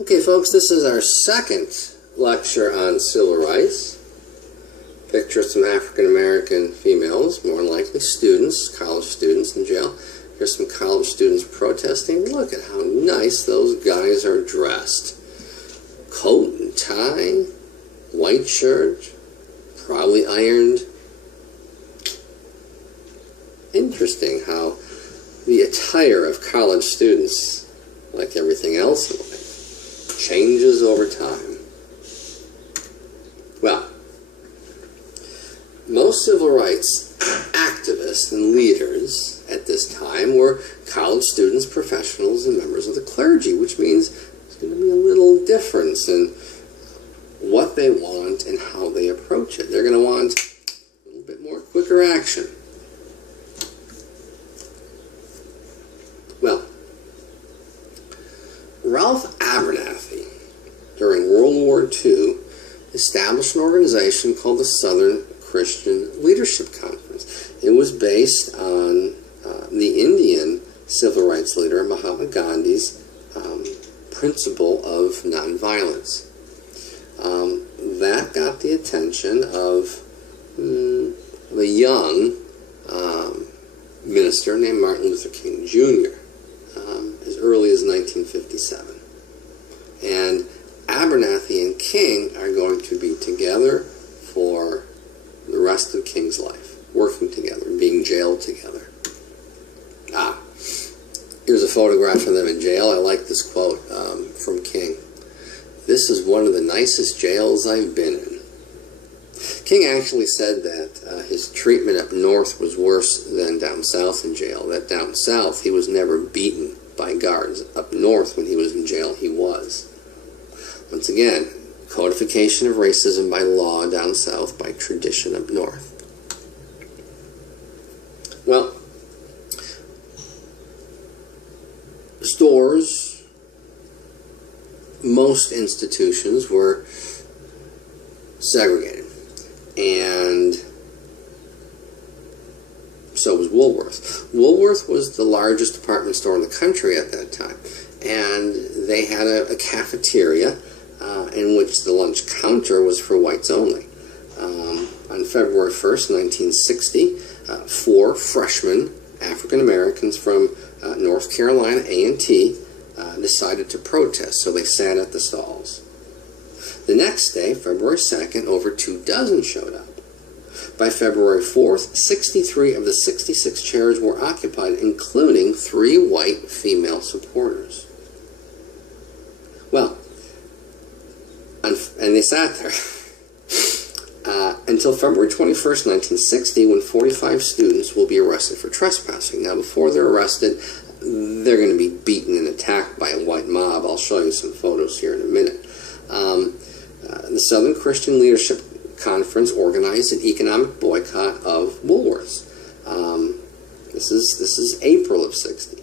Okay, folks, this is our second lecture on civil rights. Picture some African-American females, more than likely students, college students in jail. Here's some college students protesting. Look at how nice those guys are dressed. Coat and tie, white shirt, probably ironed. Interesting how the attire of college students, like everything else in life, changes over time. Well, most civil rights activists and leaders at this time were college students, professionals, and members of the clergy, which means there's going to be a little difference in what they want and how they approach it. They're going to want a little bit more quicker action. Well, Ralph Abernathy, during World War II, established an organization called the Southern Christian Leadership Conference. It was based on the Indian civil rights leader Mahatma Gandhi's principle of nonviolence. That got the attention of a young minister named Martin Luther King Jr. As early as 1957. And Abernathy and King are going to be together for the rest of King's life, working together, being jailed together. Here's a photograph of them in jail. I like this quote from King. "This is one of the nicest jails I've been in." King actually said that his treatment up north was worse than down south in jail, that down south he was never beaten by guards. Up north, when he was in jail, he was. Once again, codification of racism by law down south, by tradition up north. Well, stores, most institutions were segregated, and so was Woolworth. Woolworth was the largest department store in the country at that time, and they had a cafeteria in which the lunch counter was for whites only. On February 1st, 1960, 4 freshmen, African Americans from North Carolina A&T, decided to protest, so they sat at the stalls. The next day, February 2nd, over 2 dozen showed up. By February 4th, 63 of the 66 chairs were occupied, including 3 white female supporters. Well, and they sat there until February 21st, 1960, when 45 students will be arrested for trespassing. Now, before they're arrested, they're going to be beaten and attacked by a white mob. I'll show you some photos here in a minute. The Southern Christian Leadership Conference organized an economic boycott of Woolworths. This is April of '60.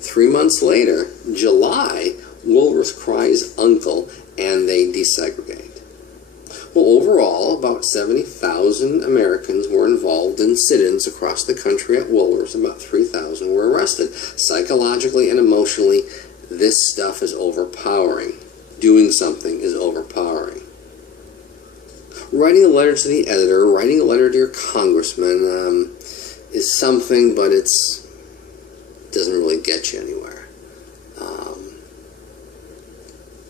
3 months later, July, Woolworth cries uncle, and they desegregate. Well, overall, about 70,000 Americans were involved in sit-ins across the country at Woolworths. About 3,000 were arrested. Psychologically and emotionally, this stuff is overpowering. Doing something is overpowering. Writing a letter to the editor, writing a letter to your congressman is something, but it doesn't really get you anywhere.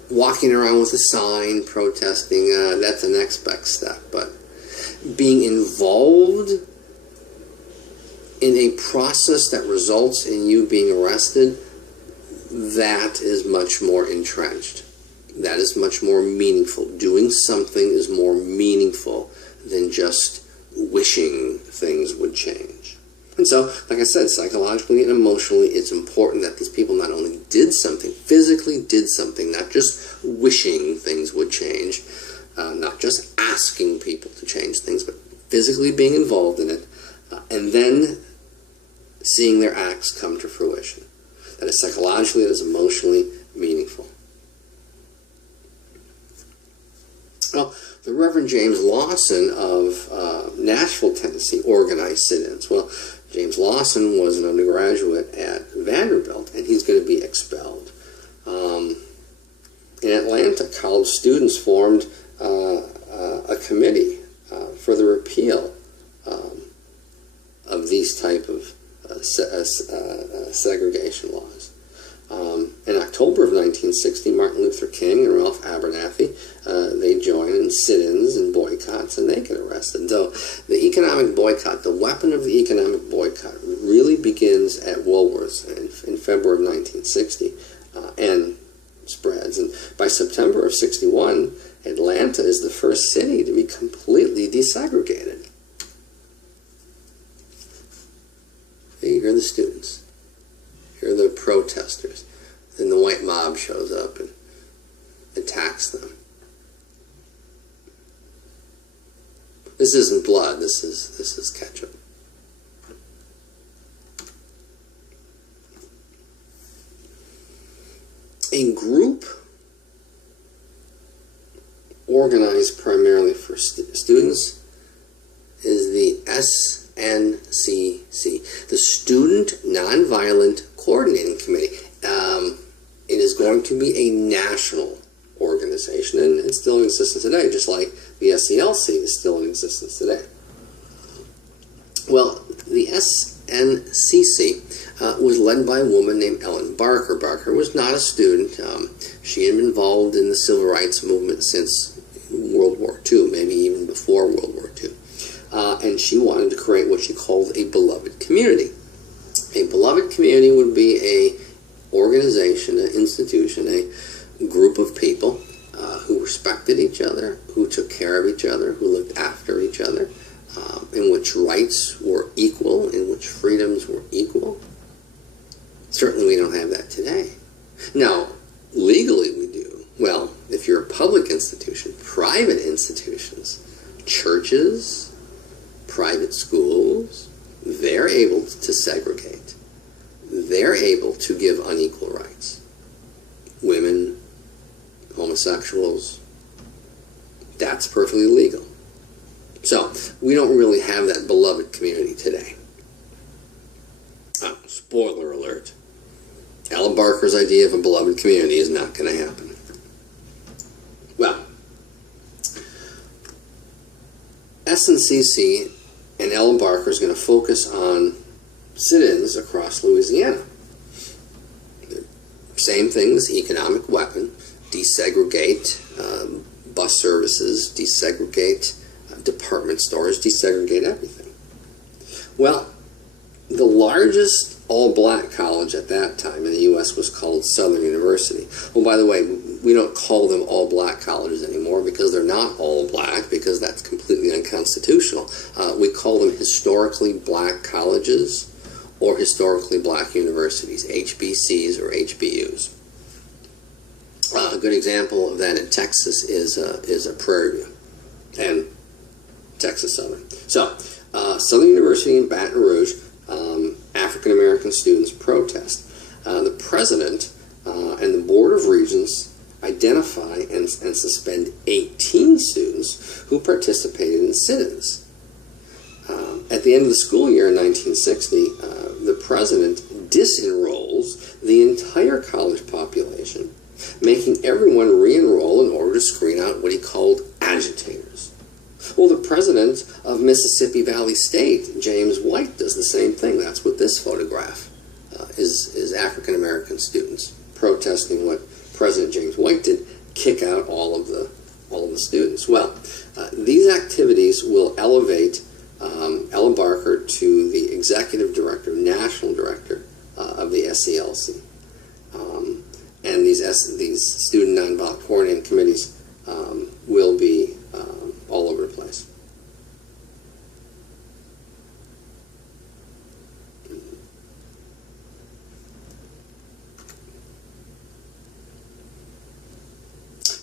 Walking around with a sign, protesting, that's the next best step. But being involved in a process that results in you being arrested, that is much more entrenched. That is much more meaningful. Doing something is more meaningful than just wishing things would change. And so, like I said, psychologically and emotionally, it's important that these people not only did something, physically did something, not just wishing things would change, not just asking people to change things, but physically being involved in it, and then seeing their acts come to fruition. That is psychologically, that is emotionally meaningful. Well, the Reverend James Lawson of Nashville, Tennessee, organized sit-ins. Well, James Lawson was an undergraduate at Vanderbilt, and he's going to be expelled. Atlanta, college students formed a committee for the repeal of these type of segregation laws. In October of 1960, Martin Luther King and Ralph Abernathy, they joined in sit-ins and boycotts, and they get arrested. So the economic boycott, the weapon of the economic boycott, really begins at Woolworths in February of 1960 and spreads. And by September of 61, Atlanta is the first city to be completely desegregated. You hear the students. Here are the protesters. Then the white mob shows up and attacks them. This isn't blood, this is ketchup. A group organized primarily for students is the SNCC, the Student Nonviolent Coordinating Committee. It is going to be a national organization, and it's still in existence today, just like the SCLC is still in existence today. Well, the SNCC was led by a woman named Ellen Barker. Barker was not a student. She had been involved in the civil rights movement since World War II, maybe even before World War II. And she wanted to create what she called a beloved community. A beloved community would be a organization, an institution, a group of people who respected each other, who took care of each other, who looked after each other, in which rights were equal, in which freedoms were equal. Certainly we don't have that today. Now, legally we do. Well, if you're a public institution, private institutions, churches, private schools, they're able to segregate. They're able to give unequal rights. Women, homosexuals, that's perfectly legal. So, we don't really have that beloved community today. Oh, spoiler alert. Ellen Barker's idea of a beloved community is not going to happen. Well, SNCC and Ellen Barker is going to focus on sit-ins across Louisiana. Same thing, this economic weapon. Desegregate bus services, desegregate department stores, desegregate everything. Well, the largest all-black college at that time in the U.S. was called Southern University. Well, by the way, we don't call them all-black colleges anymore because they're not all-black, because that's completely unconstitutional. We call them historically black colleges or historically black universities, HBCs or HBUs. A good example of that in Texas is a Prairie View and Texas Southern. So, Southern University in Baton Rouge, African American students protest. The president and the Board of Regents identify and suspend 18 students who participated in sit-ins. At the end of the school year in 1960, the president disenrolls the entire college population, making everyone re-enroll in order to screen out what he called agitators. Well, the president of Mississippi Valley State, James White, does the same thing. That's what this photograph is African American students protesting what President James White did, kick out all of the students. Well, these activities will elevate Ellen Barker to the executive director, national director of the SCLC. And these student nonviolent coordinating committees will be all over the place.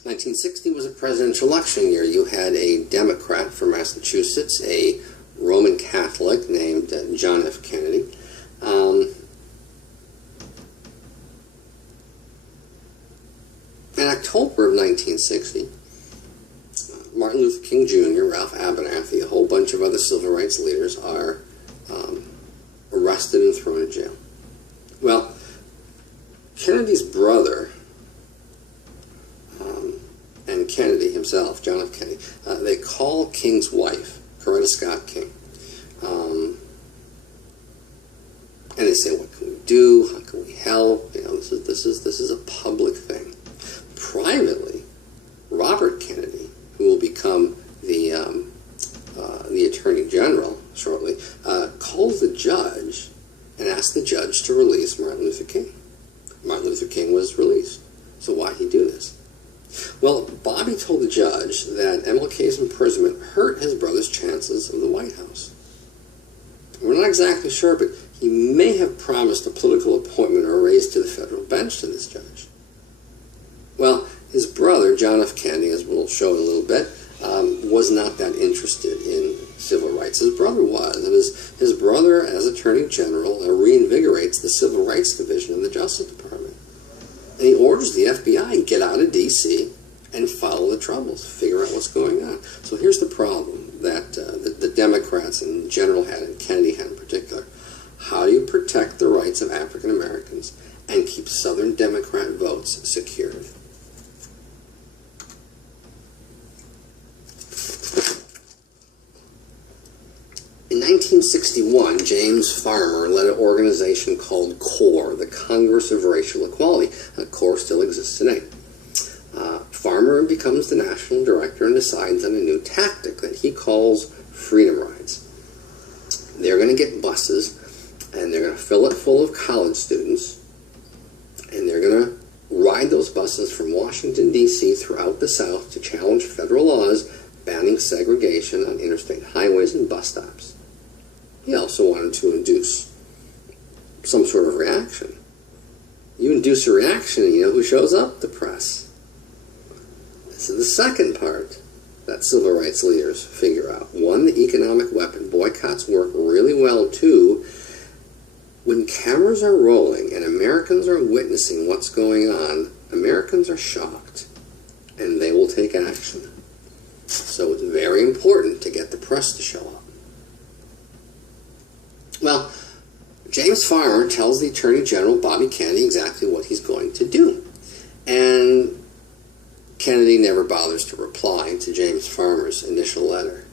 '60 was a presidential election year. You had a Democrat from Massachusetts, a Roman Catholic named John F. Kennedy. In October of 1960, Martin Luther King Jr., Ralph Abernathy, a whole bunch of other civil rights leaders are arrested and thrown in jail. Well, Kennedy's brother himself, John F. Kennedy, they call King's wife, Coretta Scott King, and they say, what can we do? How can we help? You know, this is a public thing. Privately, Robert Kennedy, who will become the Attorney General shortly, calls the judge and asks the judge to release Martin Luther King. Martin Luther King was released. So why'd he do this? Well, Bobby told the judge that MLK's imprisonment hurt his brother's chances of the White House. We're not exactly sure, but he may have promised a political appointment or a raise to the federal bench to this judge. Well, his brother, John F. Kennedy, as we'll show in a little bit, was not that interested in civil rights. His brother was, and his brother, as Attorney General, reinvigorates the Civil Rights Division of the Justice Department. And he orders the FBI, get out of D.C. and follow the troubles, figure out what's going on. So here's the problem that the Democrats in general had, and Kennedy had in particular. How do you protect the rights of African Americans and keep Southern Democrat votes secured? In 1961, James Farmer led an organization called CORE, the Congress of Racial Equality. CORE still exists today. Farmer becomes the national director and decides on a new tactic that he calls freedom rides. They're going to get buses, and they're going to fill it full of college students, and they're going to ride those buses from Washington, D.C. throughout the South to challenge federal laws banning segregation on interstate highways and bus stops. He also wanted to induce some sort of reaction. You induce a reaction, and you know who shows up? The press. This is the second part that civil rights leaders figure out. One, the economic weapon. Boycotts work really well, too. When cameras are rolling and Americans are witnessing what's going on, Americans are shocked, and they will take action. So it's very important to get the press to show up. Well, James Farmer tells the Attorney General, Bobby Kennedy, exactly what he's going to do. And Kennedy never bothers to reply to James Farmer's initial letter.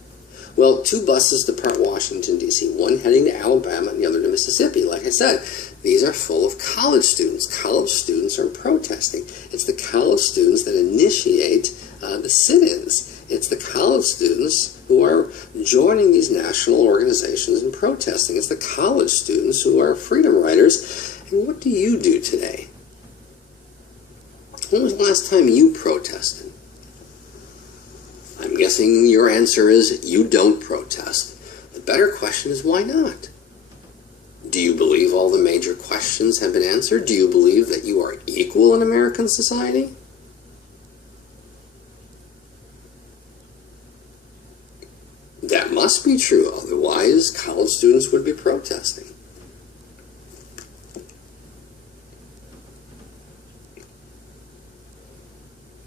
Well, two buses depart Washington, D.C., one heading to Alabama and the other to Mississippi. Like I said, these are full of college students. College students are protesting. It's the college students that initiate the sit-ins. It's the college students who are joining these national organizations and protesting. It's the college students who are freedom riders. And what do you do today? When was the last time you protested? I'm guessing your answer is you don't protest. The better question is why not? Do you believe all the major questions have been answered? Do you believe that you are equal in American society? That must be true, otherwise college students would be protesting.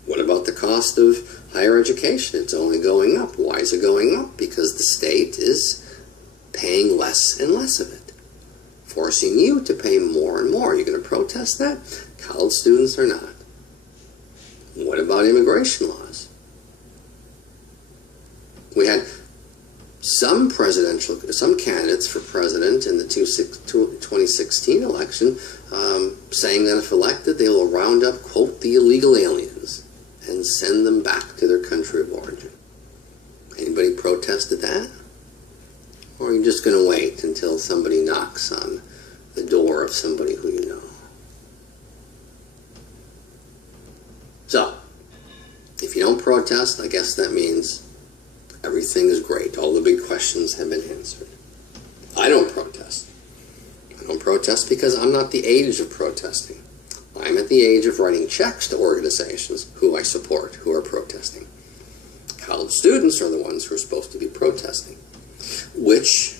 What about the cost of higher education? It's only going up. Why is it going up? Because the state is paying less and less of it, forcing you to pay more and more. Are you going to protest that? College students are not. What about immigration laws? We had some candidates for president in the 2016 election saying that if elected, they will round up, quote, the illegal aliens and send them back to their country of origin. Anybody protested that? Or are you just going to wait until somebody knocks on the door of somebody who you know? So, if you don't protest, I guess that means everything is great. All the big questions have been answered. I don't protest. I don't protest because I'm not the age of protesting. I'm at the age of writing checks to organizations who I support, who are protesting. College students are the ones who are supposed to be protesting, which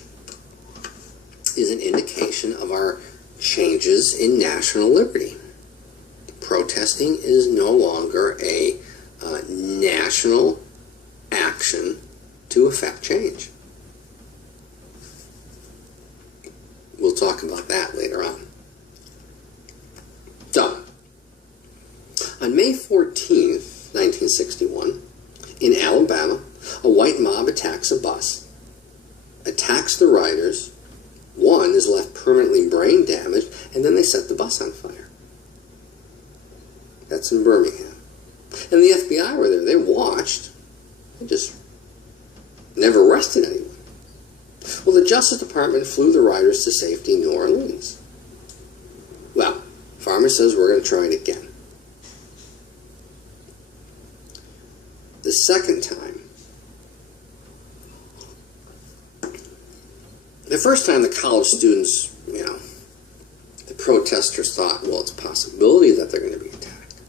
is an indication of our changes in national liberty. Protesting is no longer a national action to affect change. We'll talk about that later on. So, on May 14th, 1961, In Alabama, a white mob attacks a bus, attacks the riders. One is left permanently brain damaged, and then they set the bus on fire. That's in Birmingham. And the FBI were there. They watched. They just never arrested anyone. Well, the Justice Department flew the riders to safety in New Orleans. Well, Farmer says we're going to try it again. The second time, the first time the college students, the protesters thought, well, it's a possibility that they're going to be attacked.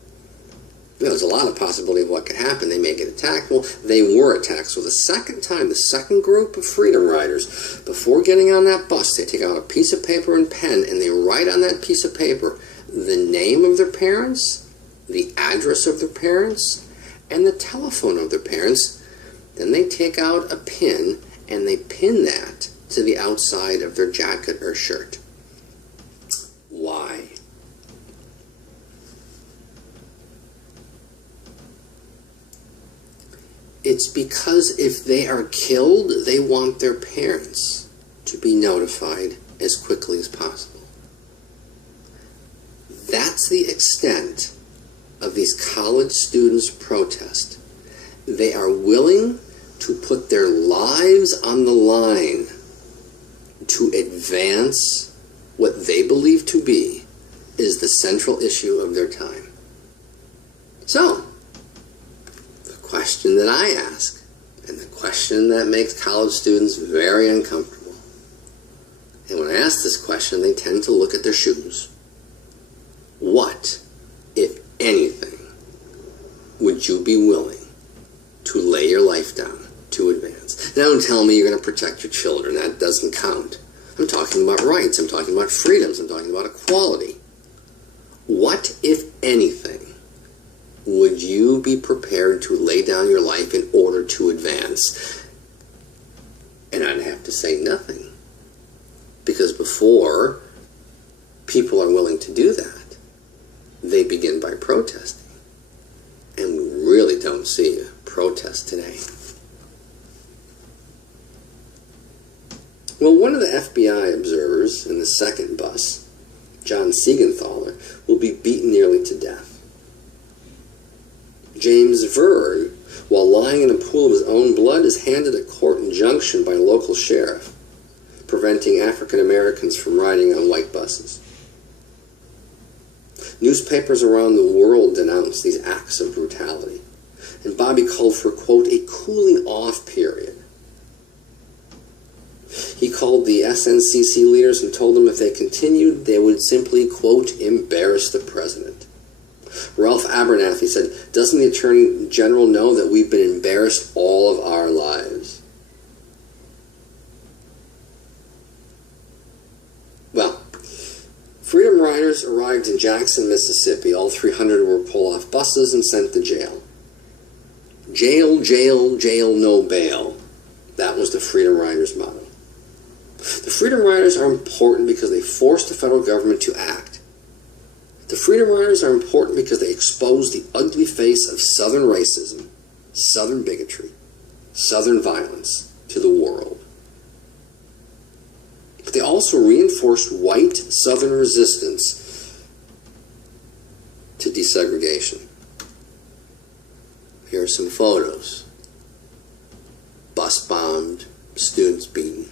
There's a lot of possibility of what could happen. They may get attacked. Well, they were attacked. So the second time, the second group of Freedom Riders, before getting on that bus, they take out a piece of paper and pen, and they write on that piece of paper the name of their parents, the address of their parents, and the telephone of their parents. Then they take out a pin, and they pin that to the outside of their jacket or shirt. Why? It's because if they are killed, they want their parents to be notified as quickly as possible. That's the extent of these college students' protest. They are willing to put their lives on the line to advance what they believe to be is the central issue of their time. So, the question that I ask, and the question that makes college students very uncomfortable, and when I ask this question, they tend to look at their shoes. What, if anything, would you be willing to lay your life down to advance? Now, don't tell me you're going to protect your children. That doesn't count. I'm talking about rights. I'm talking about freedoms. I'm talking about equality. What, if anything, would you be prepared to lay down your life in order to advance? And I'd have to say nothing. Because before people are willing to do that, they begin by protesting. And we really don't see a protest today. Well, one of the FBI observers in the second bus, John Siegenthaler, will be beaten nearly to death. James Verd, while lying in a pool of his own blood, is handed a court injunction by a local sheriff, preventing African Americans from riding on white buses. Newspapers around the world denounced these acts of brutality, and Bobby called for, quote, a cooling off period. He called the SNCC leaders and told them if they continued, they would simply, quote, embarrass the president. Ralph Abernathy said, doesn't the Attorney General know that we've been embarrassed all of our lives? Well, Freedom Riders arrived in Jackson, Mississippi. All 300 were pulled off buses and sent to jail. Jail, jail, jail, no bail. That was the Freedom Riders' motto. The Freedom Riders are important because they forced the federal government to act. The Freedom Riders are important because they expose the ugly face of Southern racism, Southern bigotry, Southern violence to the world. But they also reinforced white Southern resistance to desegregation. Here are some photos. Bus bombed, students beaten.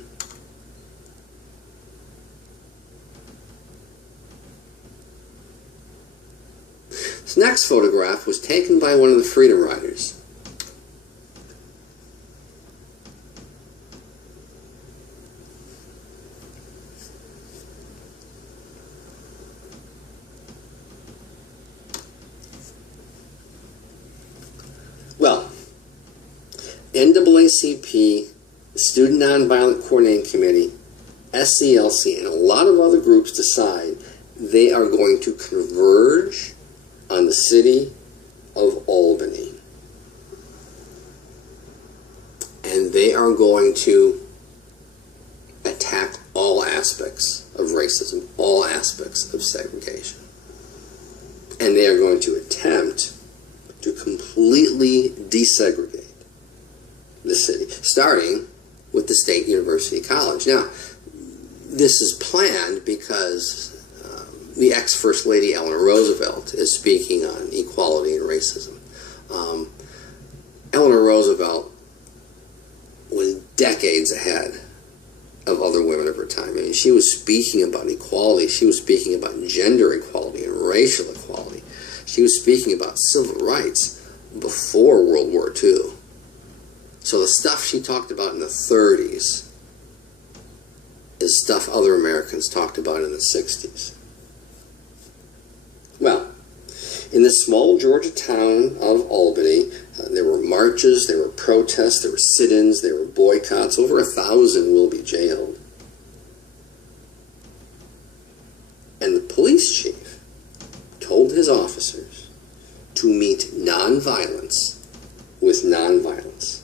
This next photograph was taken by one of the Freedom Riders. Well, NAACP, the Student Nonviolent Coordinating Committee, SCLC, and a lot of other groups decide they are going to converge on the city of Albany. And they are going to attack all aspects of racism, all aspects of segregation. And they are going to attempt to completely desegregate the city, starting with the State University College. Now, this is planned because the ex-First Lady Eleanor Roosevelt is speaking on equality and racism. Eleanor Roosevelt was decades ahead of other women of her time. I mean, she was speaking about equality. She was speaking about gender equality and racial equality. She was speaking about civil rights before World War II. So the stuff she talked about in the 30s is stuff other Americans talked about in the 60s. Well, in this small Georgia town of Albany, there were marches, there were protests, there were sit-ins, there were boycotts. Over 1,000 will be jailed. And the police chief told his officers to meet nonviolence with nonviolence.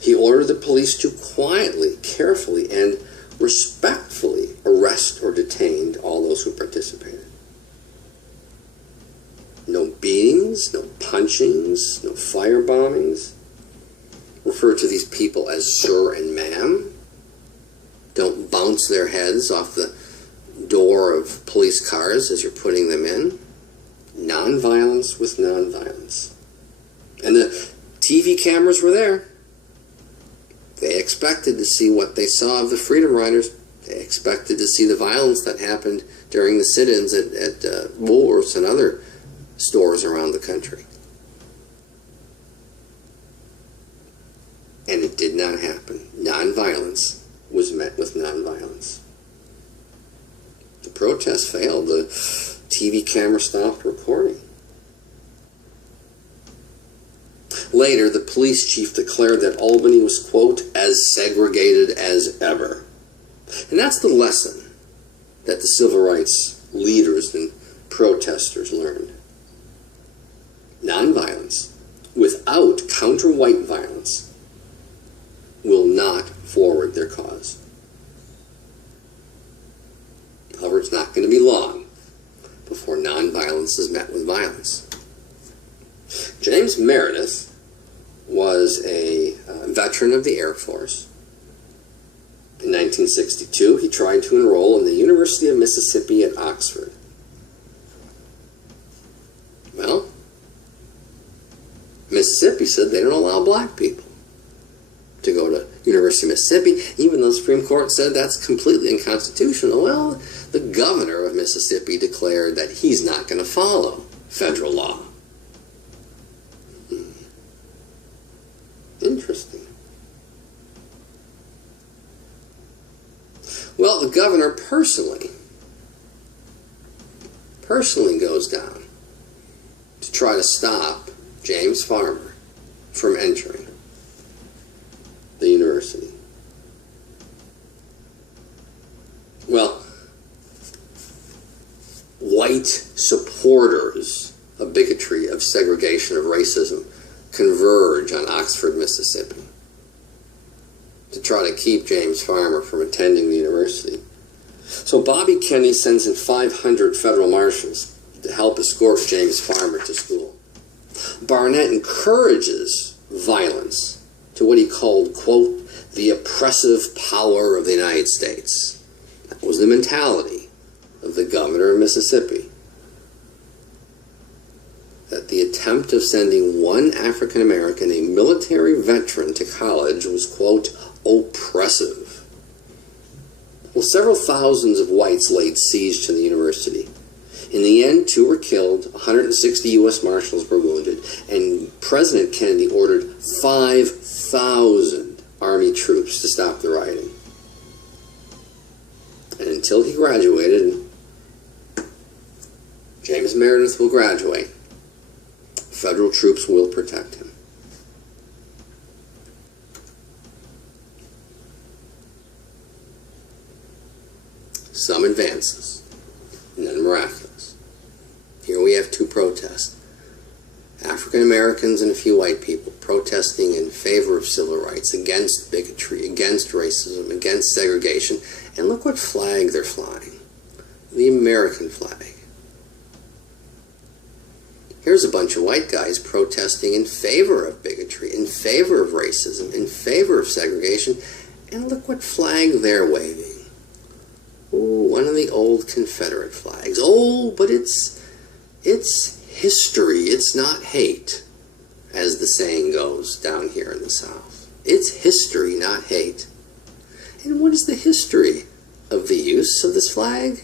He ordered the police to quietly, carefully, and respectfully arrest or detain all those who participated. No beatings, no punchings, no firebombings. Refer to these people as sir and ma'am. Don't bounce their heads off the door of police cars as you're putting them in. Nonviolence with nonviolence. And the TV cameras were there. They expected to see what they saw of the Freedom Riders. They expected to see the violence that happened during the sit-ins at Woolworths and other stores around the country. And it did not happen. Nonviolence was met with nonviolence. The protest failed. The TV camera stopped recording. Later, the police chief declared that Albany was, quote, as segregated as ever. And that's the lesson that the civil rights leaders and protesters learned. Nonviolence without counter-white violence will not forward their cause. However, it's not going to be long before nonviolence is met with violence. James Meredith was a veteran of the Air Force. In 1962, he tried to enroll in the University of Mississippi at Oxford. Well, Mississippi said they don't allow black people to go to University of Mississippi, even though the Supreme Court said that's completely unconstitutional. Well, the governor of Mississippi declared that he's not going to follow federal law. Interesting. Well, the governor personally goes down to try to stop James Farmer from entering the university. Well, white supporters of bigotry, of segregation, of racism converge on Oxford, Mississippi to try to keep James Farmer from attending the university. So Bobby Kennedy sends in 500 federal marshals to help escort James Farmer to school. Barnett encourages violence to what he called, quote, the oppressive power of the United States. That was the mentality of the governor of Mississippi. That the attempt of sending one African American, a military veteran, to college was, quote, oppressive. Well, several thousands of whites laid siege to the university. In the end, 2 were killed, 160 U.S. Marshals were wounded, and President Kennedy ordered 5,000 Army troops to stop the rioting. And until he graduated, James Meredith will graduate, federal troops will protect him. Some advances, none miraculous. Here we have 2 protests. African Americans and a few white people protesting in favor of civil rights, against bigotry, against racism, against segregation. And look what flag they're flying. The American flag. Here's a bunch of white guys protesting in favor of bigotry, in favor of racism, in favor of segregation, and look what flag they're waving. Ooh, one of the old Confederate flags. Oh, but it's history, it's not hate, as the saying goes down here in the South. It's history, not hate. And what is the history of the use of this flag?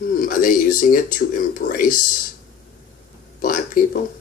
Are they using it to embrace black people?